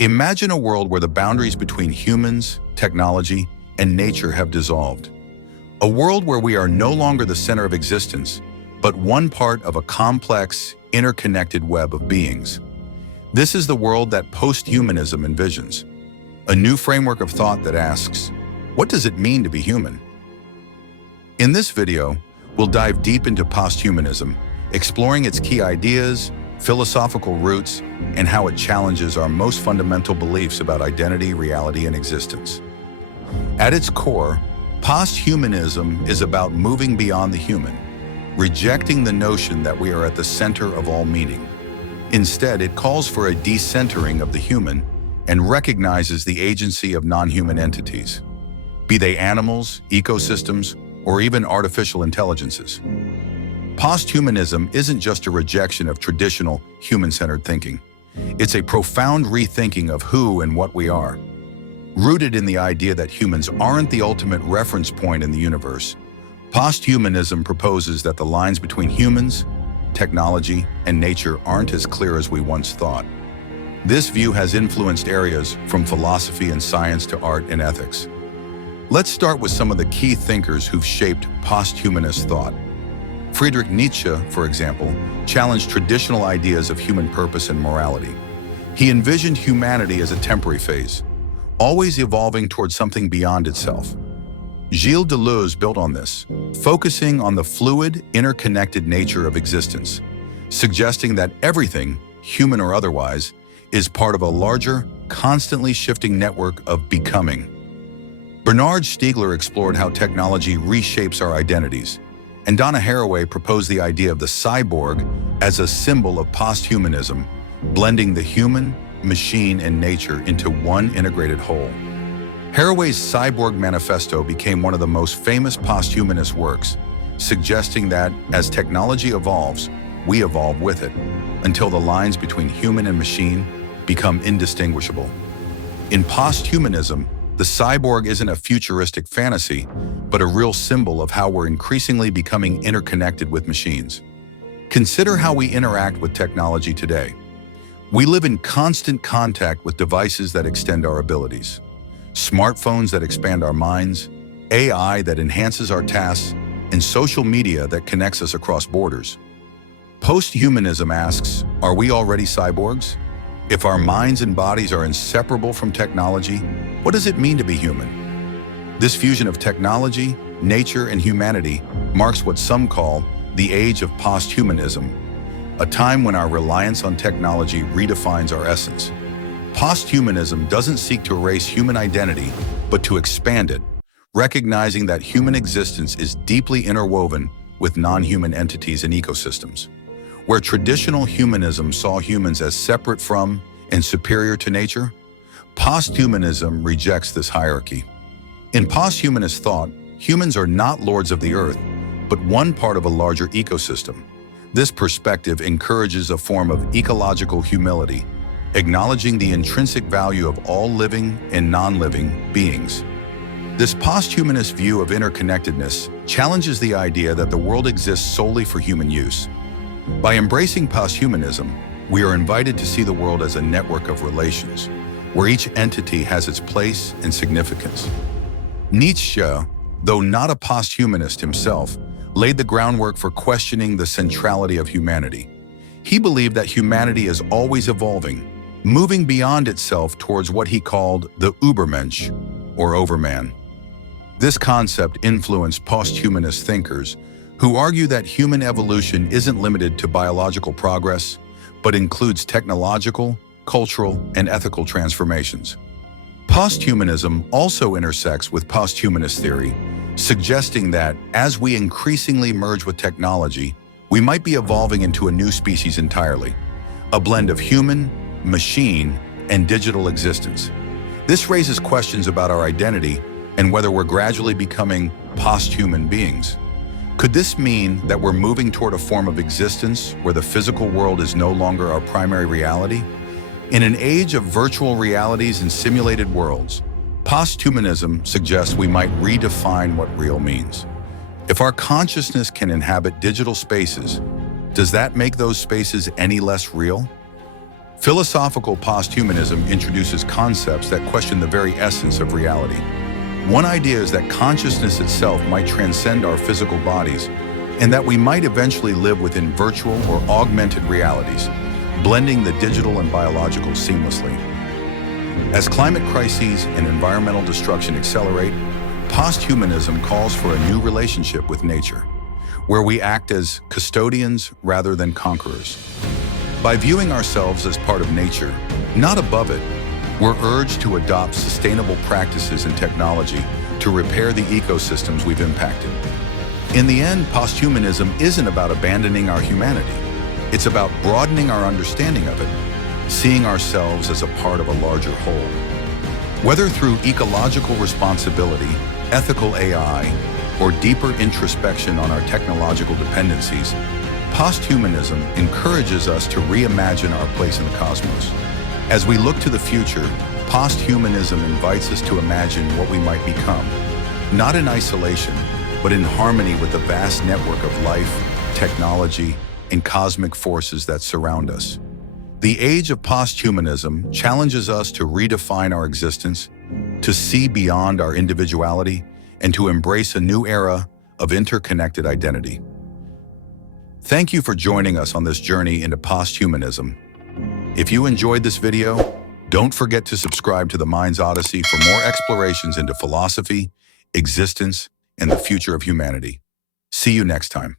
Imagine a world where the boundaries between humans, technology, and nature have dissolved. A world where we are no longer the center of existence, but one part of a complex, interconnected web of beings. This is the world that posthumanism envisions, a new framework of thought that asks, what does it mean to be human? In this video, we'll dive deep into posthumanism, exploring its key ideas, philosophical roots, and how it challenges our most fundamental beliefs about identity, reality, and existence. At its core, posthumanism is about moving beyond the human, rejecting the notion that we are at the center of all meaning. Instead, it calls for a decentering of the human and recognizes the agency of non-human entities, be they animals, ecosystems, or even artificial intelligences. Posthumanism isn't just a rejection of traditional human-centered thinking. It's a profound rethinking of who and what we are. Rooted in the idea that humans aren't the ultimate reference point in the universe, posthumanism proposes that the lines between humans, technology, and nature aren't as clear as we once thought. This view has influenced areas from philosophy and science to art and ethics. Let's start with some of the key thinkers who've shaped posthumanist thought. Friedrich Nietzsche, for example, challenged traditional ideas of human purpose and morality. He envisioned humanity as a temporary phase, always evolving towards something beyond itself. Gilles Deleuze built on this, focusing on the fluid, interconnected nature of existence, suggesting that everything, human or otherwise, is part of a larger, constantly shifting network of becoming. Bernard Stiegler explored how technology reshapes our identities, and Donna Haraway proposed the idea of the cyborg as a symbol of posthumanism, blending the human, machine, and nature into one integrated whole. Haraway's Cyborg Manifesto became one of the most famous posthumanist works, suggesting that as technology evolves, we evolve with it, until the lines between human and machine become indistinguishable. In posthumanism, the cyborg isn't a futuristic fantasy, but a real symbol of how we're increasingly becoming interconnected with machines. Consider how we interact with technology today. We live in constant contact with devices that extend our abilities, smartphones that expand our minds, AI that enhances our tasks, and social media that connects us across borders. Posthumanism asks, are we already cyborgs? If our minds and bodies are inseparable from technology, what does it mean to be human? This fusion of technology, nature, and humanity marks what some call the Age of Posthumanism, a time when our reliance on technology redefines our essence. Posthumanism doesn't seek to erase human identity, but to expand it, recognizing that human existence is deeply interwoven with non-human entities and ecosystems. Where traditional humanism saw humans as separate from and superior to nature, posthumanism rejects this hierarchy. In posthumanist thought, humans are not lords of the earth, but one part of a larger ecosystem. This perspective encourages a form of ecological humility, acknowledging the intrinsic value of all living and non-living beings. This posthumanist view of interconnectedness challenges the idea that the world exists solely for human use. By embracing posthumanism, we are invited to see the world as a network of relations, where each entity has its place and significance. Nietzsche, though not a posthumanist himself, laid the groundwork for questioning the centrality of humanity. He believed that humanity is always evolving, moving beyond itself towards what he called the Übermensch, or overman. This concept influenced posthumanist thinkers who argue that human evolution isn't limited to biological progress, but includes technological, cultural, and ethical transformations. Posthumanism also intersects with posthumanist theory, suggesting that as we increasingly merge with technology, we might be evolving into a new species entirely, a blend of human, machine, and digital existence. This raises questions about our identity and whether we're gradually becoming posthuman beings. Could this mean that we're moving toward a form of existence where the physical world is no longer our primary reality? In an age of virtual realities and simulated worlds, posthumanism suggests we might redefine what real means. If our consciousness can inhabit digital spaces, does that make those spaces any less real? Philosophical posthumanism introduces concepts that question the very essence of reality. One idea is that consciousness itself might transcend our physical bodies, and that we might eventually live within virtual or augmented realities, blending the digital and biological seamlessly. As climate crises and environmental destruction accelerate, posthumanism calls for a new relationship with nature, where we act as custodians rather than conquerors. By viewing ourselves as part of nature, not above it, we're urged to adopt sustainable practices and technology to repair the ecosystems we've impacted. In the end, posthumanism isn't about abandoning our humanity. It's about broadening our understanding of it, seeing ourselves as a part of a larger whole. Whether through ecological responsibility, ethical AI, or deeper introspection on our technological dependencies, posthumanism encourages us to reimagine our place in the cosmos. As we look to the future, posthumanism invites us to imagine what we might become, not in isolation, but in harmony with the vast network of life, technology, and cosmic forces that surround us. The age of posthumanism challenges us to redefine our existence, to see beyond our individuality, and to embrace a new era of interconnected identity. Thank you for joining us on this journey into posthumanism. If you enjoyed this video, don't forget to subscribe to the Mind's Odyssey for more explorations into philosophy, existence, and the future of humanity. See you next time.